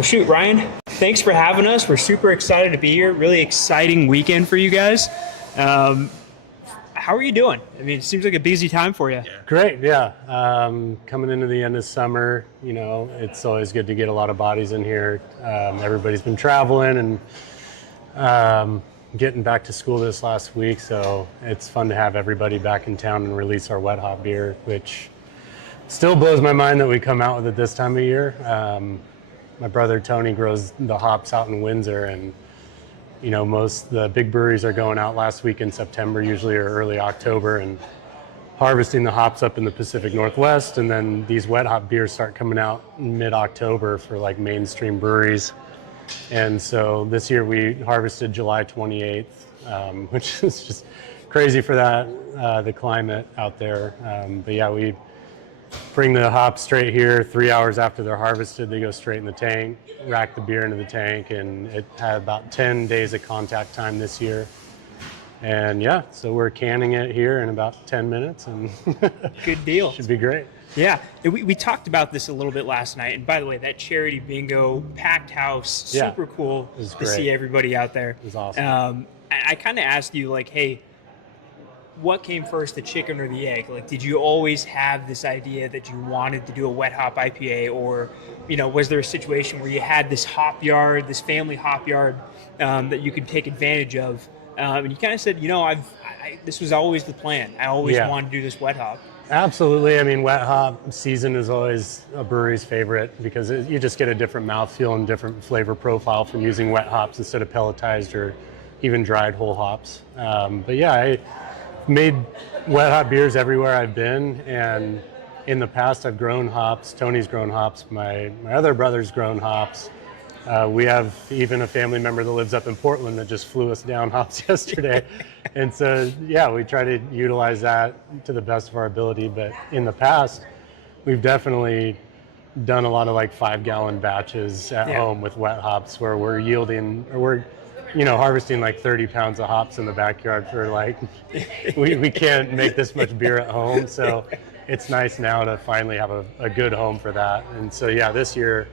Well, shoot, Ryan, thanks for having us. We're super excited to be here. Really exciting weekend for you guys. Um, how are you doing? I mean, it seems like a busy time for you. Great, yeah. Coming into the end of summer, it's always good to get a lot of bodies in here. Everybody's been traveling and getting back to school this last week, so it's fun to have everybody back in town and release our Wet Hop beer, which still blows my mind that we come out with it this time of year. My brother Tony grows the hops out in Windsor, and most the big breweries are going out last week in September usually, or early October, and harvesting the hops up in the Pacific Northwest, and then these wet hop beers start coming out mid-October for like mainstream breweries. And so this year we harvested July 28th, which is just crazy for that, the climate out there. But yeah, we bring the hops straight here 3 hours after they're harvested. They go straight in the tank, rack the beer into the tank, and it had about 10 days of contact time this year. And yeah, so we're canning it here in about 10 minutes, and Good deal. should be great. Yeah, and we talked about this a little bit last night. And by the way, that charity bingo, packed house, Yeah, super cool was to great. see everybody out there. It was awesome. I kind of asked you, like, hey, what came first, the chicken or the egg? Like, did you always have this idea that you wanted to do a wet hop IPA, or, was there a situation where you had this hop yard, this family hop yard, that you could take advantage of? And you kind of said, this was always the plan. I always wanted to do this wet hop. Absolutely. I mean, wet hop season is always a brewery's favorite because you just get a different mouthfeel and different flavor profile from using wet hops instead of pelletized or even dried whole hops. But yeah, I made wet hop beers everywhere I've been, and in the past I've grown hops. Tony's grown hops. My other brother's grown hops. We have even a family member that lives up in Portland that just flew us down hops yesterday. And so, yeah, we try to utilize that to the best of our ability. But in the past, we've definitely done a lot of like 5-gallon batches at home with wet hops where we're yielding, or we're harvesting like 30 pounds of hops in the backyard for like, we can't make this much beer at home. So it's nice now to finally have a good home for that. And so, yeah, this year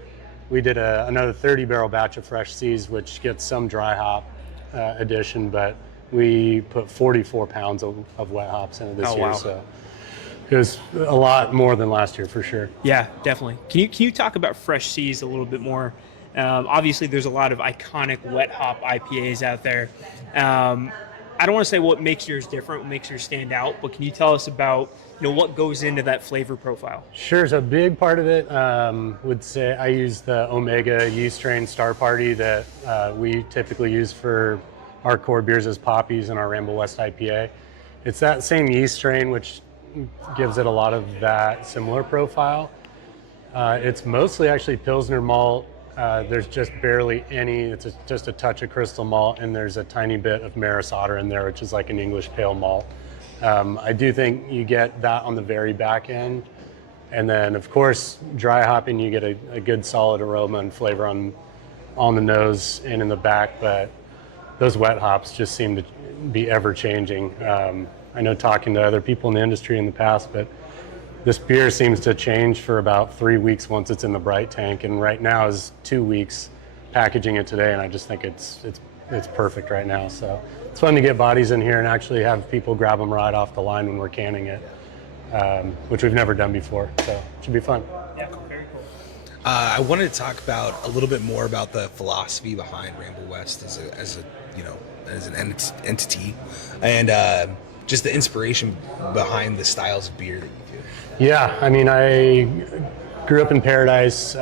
we did another 30-barrel batch of Fresh Seas, which gets some dry hop addition, but we put 44 pounds of wet hops in it this year. Wow. So it was a lot more than last year for sure. Yeah, definitely. Can you talk about Fresh Seas a little bit more? Obviously, there's a lot of iconic wet hop IPAs out there. I don't want to say what makes yours different, what makes yours stand out, but can you tell us about what goes into that flavor profile? Sure. So a big part of it would say I use the Omega yeast strain Star Party that we typically use for our core beers as poppies in our Ramble West IPA. It's that same yeast strain which gives it a lot of that similar profile. It's mostly actually Pilsner malt. There's just barely any, it's just a touch of crystal malt, and there's a tiny bit of Maris Otter in there, which is like an English pale malt. I do think you get that on the very back end. And then, of course, dry hopping, you get a good solid aroma and flavor on the nose and in the back, but those wet hops just seem to be ever changing. I know talking to other people in the industry in the past, but this beer seems to change for about 3 weeks once it's in the bright tank, and right now is 2 weeks packaging it today, and I just think it's perfect right now. So it's fun to get bodies in here and actually have people grab them right off the line when we're canning it, which we've never done before. So it should be fun. Yeah, very cool. I wanted to talk about a little bit more about the philosophy behind Ramble West as an entity, and just the inspiration behind the styles of beer that you do. Yeah, I mean, I grew up in Paradise,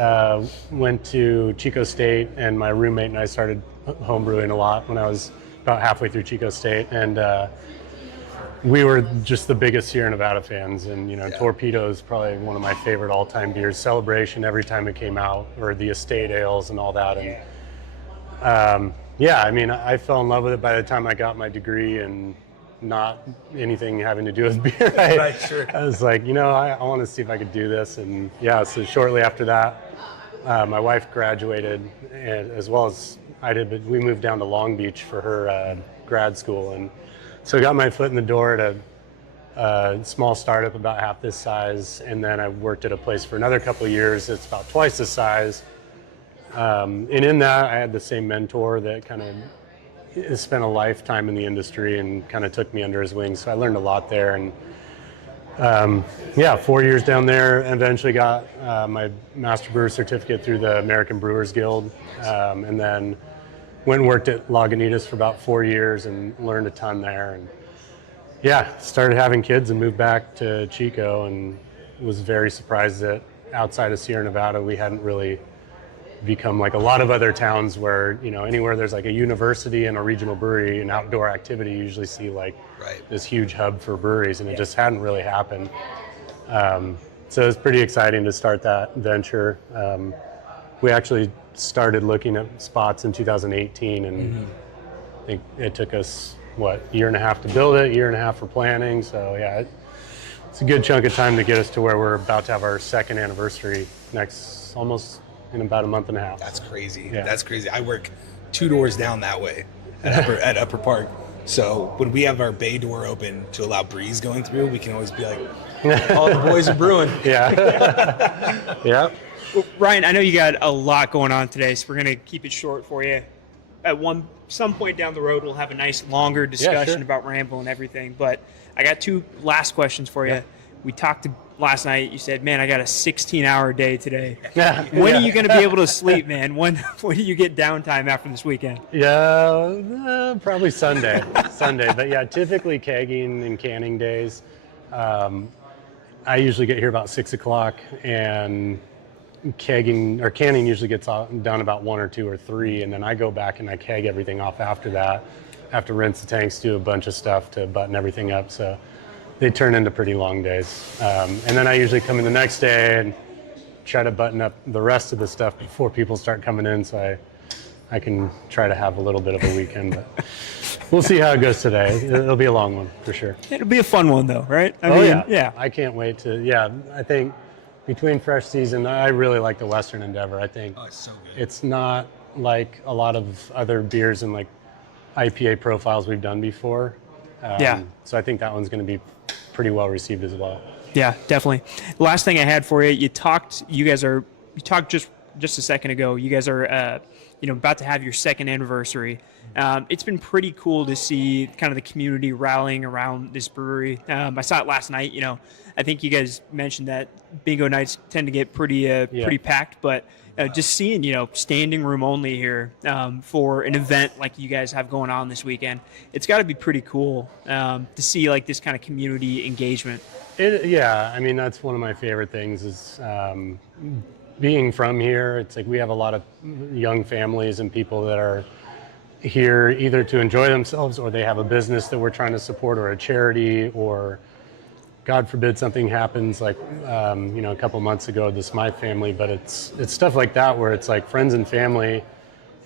went to Chico State, and my roommate and I started homebrewing a lot when I was about halfway through Chico State, and we were just the biggest Sierra Nevada fans, and Torpedo is probably one of my favorite all-time beers. Celebration every time it came out, or the estate ales and all that, and yeah, I mean, I fell in love with it by the time I got my degree, and not anything having to do with beer. Right, sure. I was like, I want to see if I could do this, and yeah, so shortly after that, my wife graduated, and as well as I did, but we moved down to Long Beach for her grad school, and so I got my foot in the door at a small startup about half this size, and then I worked at a place for another couple of years. It's about twice the size, And in that, I had the same mentor that kind of spent a lifetime in the industry and kind of took me under his wing. So I learned a lot there. And 4 years down there, eventually got my Master Brewer certificate through the American Brewers Guild. And then went and worked at Lagunitas for about 4 years and learned a ton there. And started having kids and moved back to Chico, and was very surprised that outside of Sierra Nevada, we hadn't really become like a lot of other towns where, anywhere there's like a university and a regional brewery and outdoor activity, you usually see like this huge hub for breweries, and it just hadn't really happened. So it was pretty exciting to start that venture. We actually started looking at spots in 2018, and I think it took us, a year and a half to build it, year and a half for planning. So it's a good chunk of time to get us to where we're about to have our second anniversary almost in about a month and a half. That's crazy. Yeah. That's crazy. I work 2 doors down that way at Upper Park. So when we have our bay door open to allow breeze going through, we can always be like, all the boys are brewing. Yeah. Yeah. Well, Ryan, I know you got a lot going on today, so we're going to keep it short for you. At some point down the road, we'll have a nice longer discussion about Ramble and everything. But I got 2 last questions for you. Yeah. We talked last night. You said, "Man, I got a 16-hour day today." Yeah. When are you going to be able to sleep, man? When do you get downtime after this weekend? Yeah, probably Sunday. But typically kegging and canning days. I usually get here about 6 o'clock, and canning usually gets done about 1 or 2 or 3, and then I go back and I keg everything off after that. I have to rinse the tanks, do a bunch of stuff to button everything up, so they turn into pretty long days. And then I usually come in the next day and try to button up the rest of the stuff before people start coming in, so I can try to have a little bit of a weekend. But we'll see how it goes today. It'll be a long one for sure. It'll be a fun one though, right? I mean, I can't wait to. I think between fresh season, I really like the Western Endeavor. I think Oh, it's so good. it's not like a lot of other beers and like IPA profiles we've done before. So I think that one's going to be pretty well received as well. Yeah, definitely. Last thing I had for you, you talked just a second ago. You guys are about to have your second anniversary. It's been pretty cool to see kind of the community rallying around this brewery. I saw it last night. I think you guys mentioned that bingo nights tend to get pretty packed, but just seeing standing room only here for an event like you guys have going on this weekend, it's got to be pretty cool to see like this kind of community engagement. I mean, that's one of my favorite things is being from here. It's like we have a lot of young families and people that are here either to enjoy themselves, or they have a business that we're trying to support, or a charity, or God forbid something happens like a couple months ago, the Smythe family. But it's stuff like that where it's like friends and family,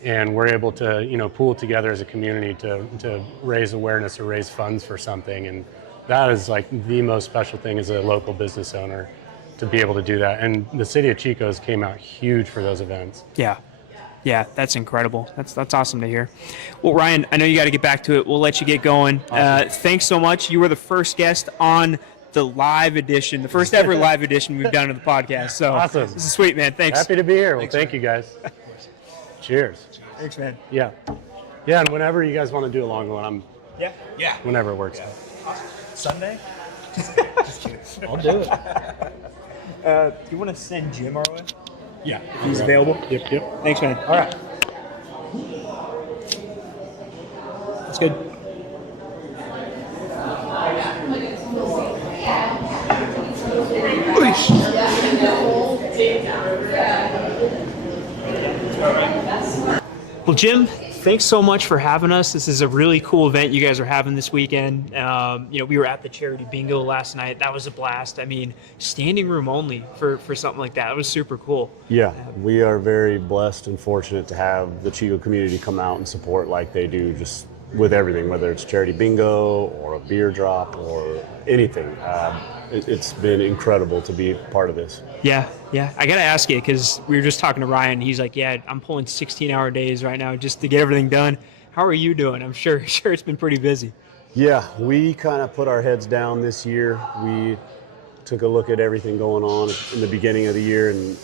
and we're able to pool together as a community to raise awareness or raise funds for something. And that is like the most special thing as a local business owner, to be able to do that. And the city of Chico's came out huge for those events. Yeah, that's incredible. That's awesome to hear. Well, Ryan, I know you got to get back to it. We'll let you get going. Awesome. Thanks so much. You were the first guest on the live edition, the first ever live edition we've done of the podcast. So awesome. This is sweet, man. Thanks. Happy to be here. Well, thank you guys. Cheers. Thanks, man. Yeah, and whenever you guys want to do a long one, Yeah. whenever it works. Sunday? Just kidding. I'll do it. Do you want to send Jim our way? Yeah. He's available? Yep. Thanks, man. All right. That's good. Well, Jim, thanks so much for having us. This is a really cool event you guys are having this weekend. We were at the charity bingo last night. That was a blast. I mean, standing room only for something like that. It was super cool. Yeah, we are very blessed and fortunate to have the Chico community come out and support like they do, just with everything, whether it's charity bingo or a beer drop or anything. It's been incredible to be part of this. Yeah. I got to ask you, because we were just talking to Ryan. He's like, yeah, I'm pulling 16-hour days right now just to get everything done. How are you doing? I'm sure it's been pretty busy. Yeah, we kind of put our heads down this year. We took a look at everything going on in the beginning of the year and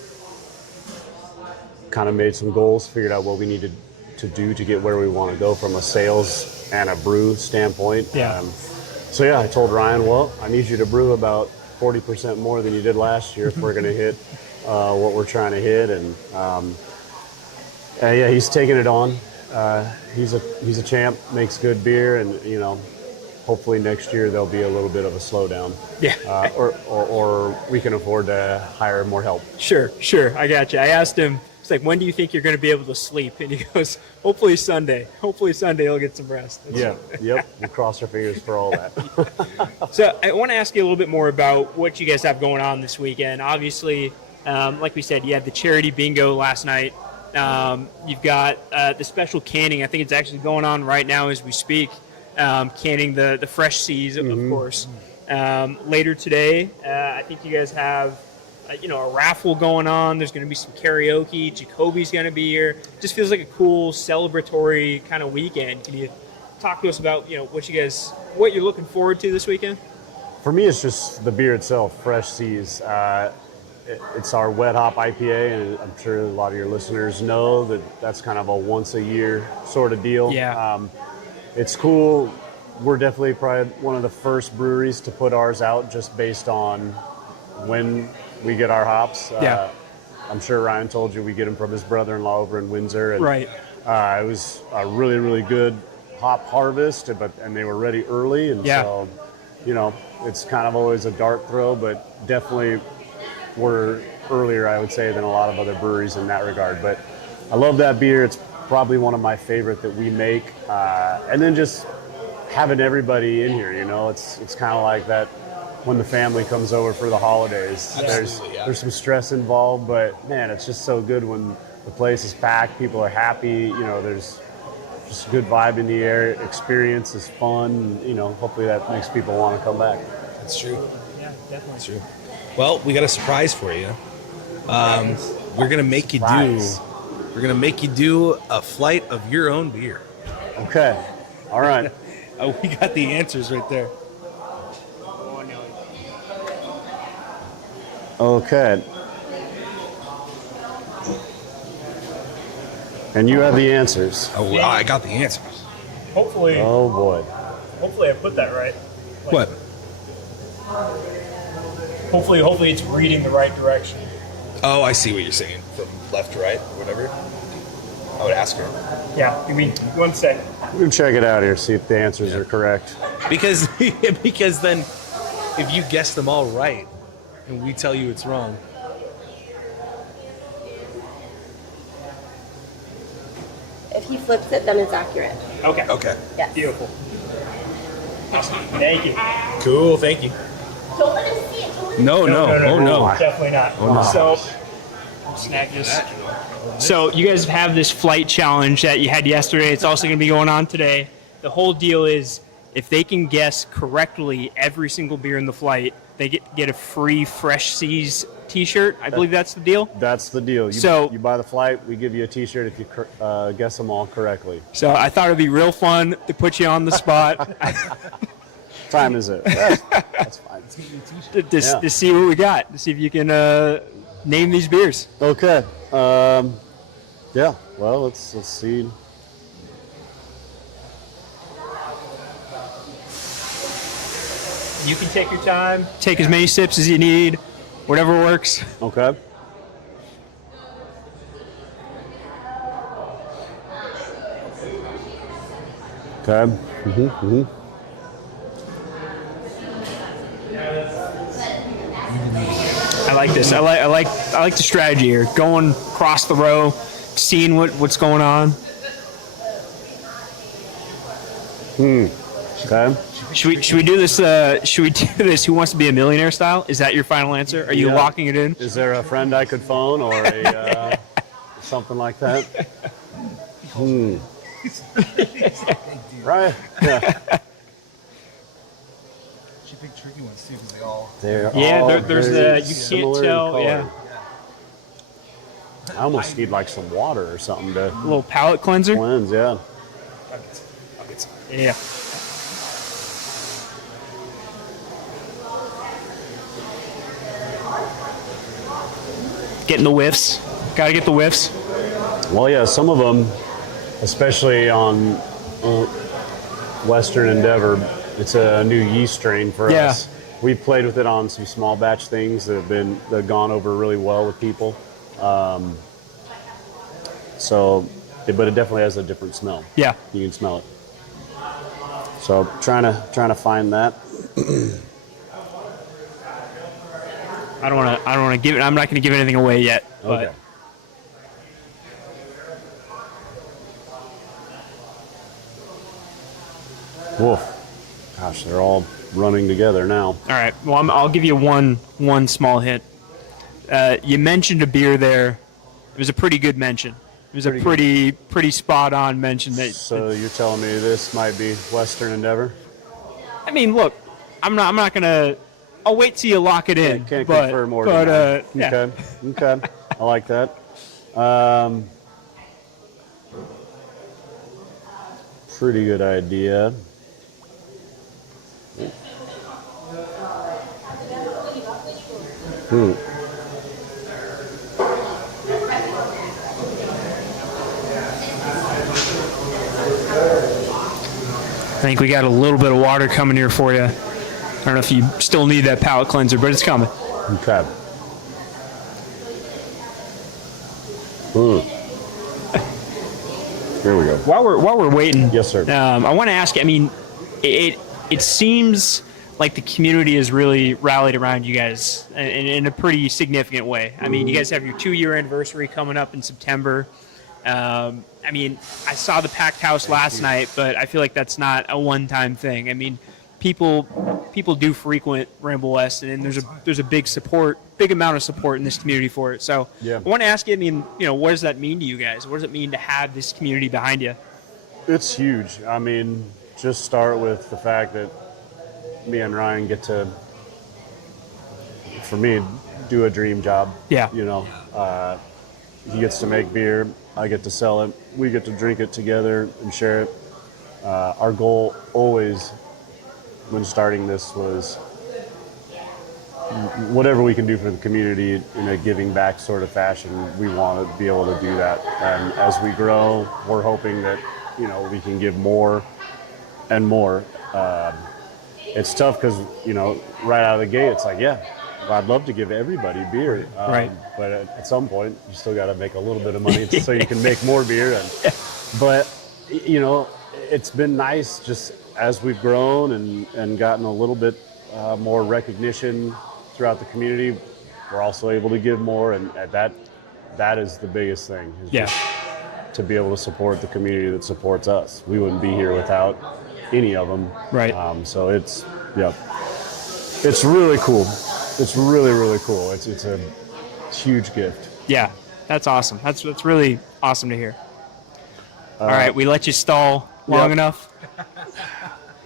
kind of made some goals, figured out what we needed to do to get where we want to go from a sales and a brew standpoint. Yeah. So yeah, I told Ryan, well, I need you to brew about 40% more than you did last year if we're going to hit what we're trying to hit. And yeah, he's taking it on. He's a champ, makes good beer, and hopefully next year there'll be a little bit of a slowdown. Yeah. Or we can afford to hire more help. Sure. I got you. I asked him, it's like, when do you think you're going to be able to sleep? And he goes, hopefully Sunday. Hopefully Sunday he'll get some rest. Yep. We'll cross our fingers for all that. So I want to ask you a little bit more about what you guys have going on this weekend. Obviously, like we said, you had the charity bingo last night. You've got the special canning. I think it's actually going on right now as we speak. Canning the fresh seas, of course. Later today, I think you guys have a raffle going on. There's going to be some karaoke. Jacoby's going to be here. Just feels like a cool celebratory kind of weekend. Can you talk to us about what you're looking forward to this weekend? For me, it's just the beer itself, Fresh Seas. It's our Wet Hop IPA, and I'm sure a lot of your listeners know that that's kind of a once a year sort of deal. Yeah. It's cool. We're definitely probably one of the first breweries to put ours out just based on when we get our hops. Yeah. I'm sure Ryan told you we get them from his brother-in-law over in Windsor. And, Right. It was a really, really good hop harvest, and they were ready early. And so, it's kind of always a dart throw, but definitely we're earlier, I would say, than a lot of other breweries in that regard. But I love that beer. It's probably one of my favorite that we make. And then just having everybody in here, it's kind of like that when the family comes over for the holidays. There's some stress involved, but man, it's just so good when the place is packed, people are happy, there's just a good vibe in the air, experience is fun, hopefully that makes people want to come back. That's true. Yeah, definitely. That's true. Well, we got a surprise for you. We're gonna make you do a flight of your own beer. Okay. All right. We got the answers right there. Okay. And you have the answers. Oh, well, I got the answers. Hopefully Oh boy. I put that right. What? Hopefully it's reading the right direction. Oh, I see what you're saying. From left to right, or whatever. I would ask her. Yeah, give me 1 second. We can check it out here, see if the answers are correct. Because then, if you guess them all right, and we tell you it's wrong. If he flips it, then it's accurate. Okay. Okay. Yes. Beautiful. Awesome. Thank you. Cool. Thank you. Don't let him see it. Don't let him No. Oh no. Definitely not. Oh, no. So, snag this. So, you guys have this flight challenge that you had yesterday. It's also going to be going on today. The whole deal is if they can guess correctly every single beer in the flight, they get a free Fresh Seas t-shirt. I believe that's the deal. That's the deal. You buy the flight, we give you a t-shirt if you guess them all correctly. So, I thought it'd be real fun to put you on the spot. Time is it? That's fine. to see what we got, to see if you can name these beers. Okay. Yeah. Well, let's see. You can take your time, take as many sips as you need, whatever works. Okay. Okay. I like this. I like the strategy here. Going across the row, seeing what's going on. Okay. Should we do this? Should we do this? Who Wants to Be a Millionaire style? Is that your final answer? Are you Yeah. locking it in? Is there a friend I could phone or a something like that? Right. Yeah. She picked tricky ones too, because they all. They're Yeah, all there's very you can't similar in tell. color. Yeah, I almost need like some water or something to a little palate cleanser. cleanse. Yeah. I'll get some. Yeah. Getting the whiffs. Got to get the whiffs. Well, yeah, some of them, especially on Western Endeavor, it's a new yeast strain for us. We've played with it on some small batch things that have gone over really well with people. But it definitely has a different smell. Yeah. You can smell it. So trying to find that. I don't want to give it. I'm not going to give anything away yet. But Okay. Woof. Gosh, they're all running together now. all right. Well, I'll give you one small hint. You mentioned a beer there. It was a pretty good mention. It was a pretty spot on mention. So you're telling me this might be Western Endeavor? I mean, look, I'm not gonna. I'll wait till you lock it in. Can't but, confirm or but, deny. yeah. Okay. I like that. Pretty good idea. I think we got a little bit of water coming here for you. I don't know if you still need that palate cleanser, but it's coming. Okay. Here we go. While we're waiting, Yes, sir. I want to ask you. I mean, it seems like the community has really rallied around you guys in a pretty significant way. I mean, you guys have your 2-year anniversary coming up in September. I mean, I saw the packed house last night, but I feel like that's not a one-time thing. I mean, people do frequent Ramble West, and there's a big amount of support in this community for it. So Yeah. I want to ask you. I mean, what does that mean to you guys? What does it mean to have this community behind you? It's huge. I mean, just start with the fact that me and Ryan get to, for me, do a dream job. Yeah. He gets to make beer. I get to sell it. We get to drink it together and share it. Our goal always, when starting this, was whatever we can do for the community in a giving back sort of fashion. We want to be able to do that. And as we grow, we're hoping that we can give more and more. It's tough because right out of the gate, it's like, I'd love to give everybody beer, Right. But at some point, you still got to make a little bit of money so you can make more beer. But it's been nice just as we've grown and gotten a little bit more recognition throughout the community. We're also able to give more, and that is the biggest thing. Is just to be able to support the community that supports us. We wouldn't be here without any of them. Right. So it's really cool. It's really, really cool. It's a huge gift. Yeah, that's awesome. That's really awesome to hear. All right, we let you stall long enough.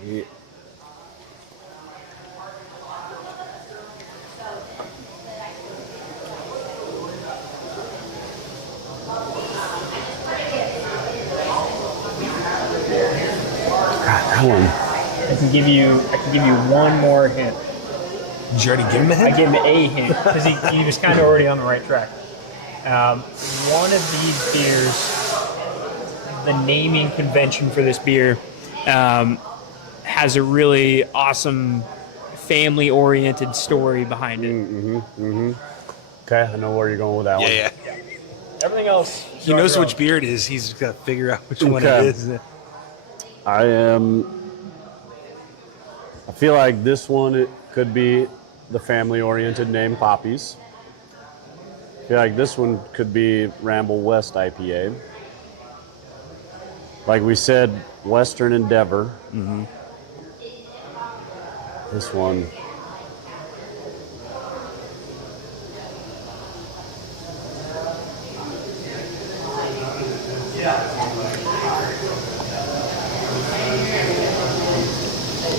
Yeah. That one. I can give you one more hint. Did you already give him a I hint? gave him a hint because he was kind of already on the right track. One of these beers, the naming convention for this beer, has a really awesome family-oriented story behind it. Okay, I know where you're going with that one. Yeah. Everything else, He knows which beer it is. He's got to figure out which one it Okay. is. I feel like this one, it could be the family-oriented name, Poppies. I feel like this one could be Ramble West IPA. Like we said, Western Endeavor. This one.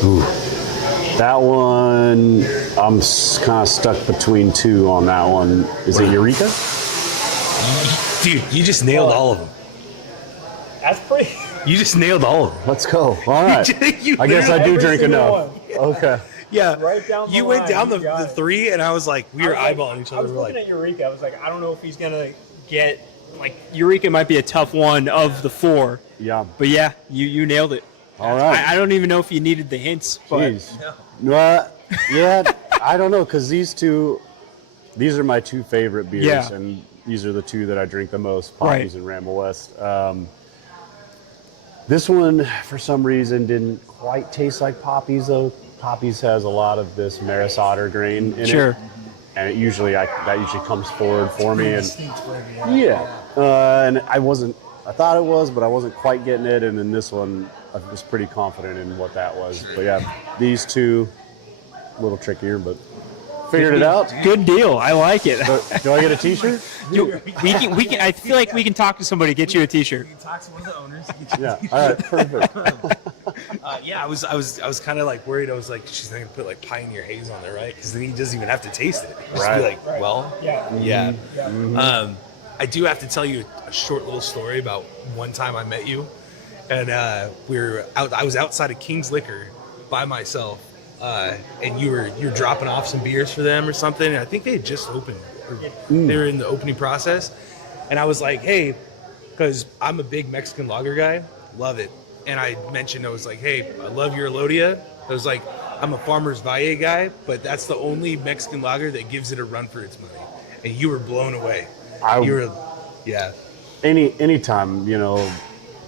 Ooh. That one, I'm kind of stuck between two on that one. Is it Eureka? Dude, you just nailed all of them. That's pretty. You just nailed all of them. Let's go. All right. You I guess I do Every drink single enough. Okay. Yeah. Right down the you went line, down you the got it. three, and I was like, we were eyeballing each I other. was We were looking like, at Eureka. I was like, I don't know if he's gonna get like Eureka might be a tough one of the 4, Yeah. but yeah, you nailed it. All right. I don't even know if you needed the hints, but Jeez. Yeah, I don't know, because these are my 2 favorite beers, Yeah. and these are the 2 that I drink the most, Right. Poppies and Ramble West. This one, for some reason, didn't quite taste like Poppies, though. Poppies has a lot of this Maris Otter grain in sure. it, and that usually comes forward for me. And and I thought it was, but I wasn't quite getting it. And then this one, I was pretty confident in what that was. But yeah, these 2, a little trickier, but figured it out. Good deal. I like it. Do I get a T-shirt? We can. I feel like we can talk to somebody, get you a T-shirt. You can talk to one of the owners. Yeah. All right. Perfect. Yeah, I was kind of like worried. I was like, she's not gonna put like Pioneer Haze on there, right? Because then he doesn't even have to taste it. Just Right. be like, well, yeah. I do have to tell you a short little story about one time I met you, and we were out. I was outside of King's Liquor by myself, and you were dropping off some beers for them or something. And I think they had just opened. Or they were in the opening process, and I was like, hey, because I'm a big Mexican lager guy, love it. And I mentioned, I was like, hey, I love your Elodia. I was like, I'm a Farmer's Valle guy, but that's the only Mexican lager that gives it a run for its money. And you were blown away. Yeah. Anytime,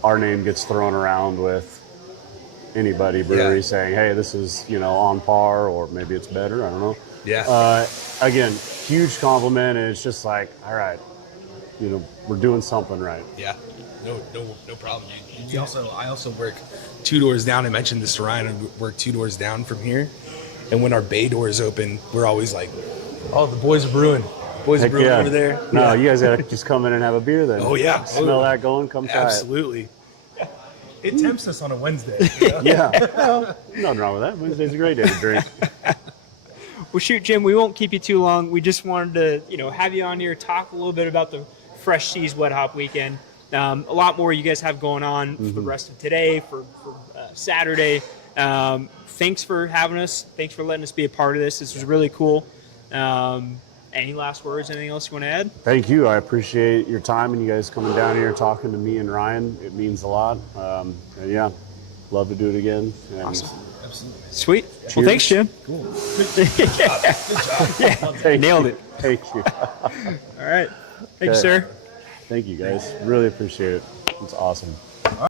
our name gets thrown around with anybody brewery saying, hey, this is, on par, or maybe it's better, I don't know. Yeah. Again, huge compliment, and it's just like, all right, we're doing something right. Yeah. No problem. I also work 2 doors down. I mentioned this to Ryan. I work 2 doors down from here. And when our bay doors open, we're always like, oh, the boys are brewing. Boys are brewing over there. No, you guys got to just come in and have a beer then. Oh, yeah. Smell that going, come try Absolutely. It tempts us on a Wednesday. it. Yeah. Well, nothing wrong with that. Wednesday's a great day to drink. Well, shoot, Jim, we won't keep you too long. We just wanted to, have you on here, talk a little bit about the Fresh Seas Wet Hop Weekend. A lot more you guys have going on for the rest of today, for Saturday. Thanks for having us. Thanks for letting us be a part of this. This was really cool. Any last words? Anything else you want to add? Thank you. I appreciate your time and you guys coming down here talking to me and Ryan. It means a lot. And yeah, love to do it again. And Awesome. Absolutely. Sweet. Cheers. Well, thanks, Jim. Cool. Good job. Yeah, nailed it. Thank you. All right. Thank you, Okay. sir. Thank you, guys. Really appreciate it. It's awesome.